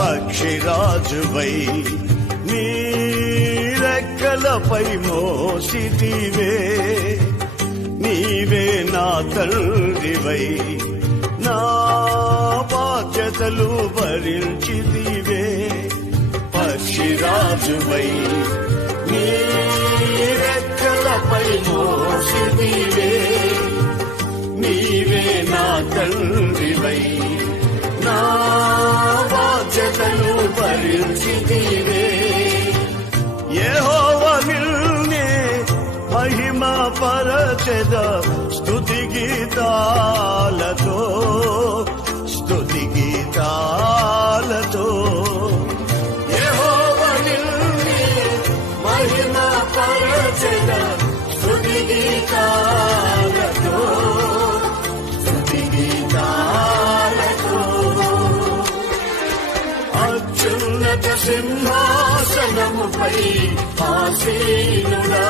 పక్షిరాజువై నీ రెక్కలపై మోసితివే. నీవే నా తండ్రివై నా బాధ్యతలు భరించితివే. పక్షిరాజువై నీ రెక్కలపై మోసితివే. నీవే నా తండ్రివై నా బాధ్యతలు భరించితివే. యెహోవా నిన్నే మహిమ పరచెద స్తుతి గీతాలతో, స్తుతి గీతాలతో. యెహోవా నిన్నే మహిమ పరచెద స్తుతి గీతాలతో, స్తుతి గీతాలతో. అత్యున్నత సింహాసనముపై ఆసీనుడా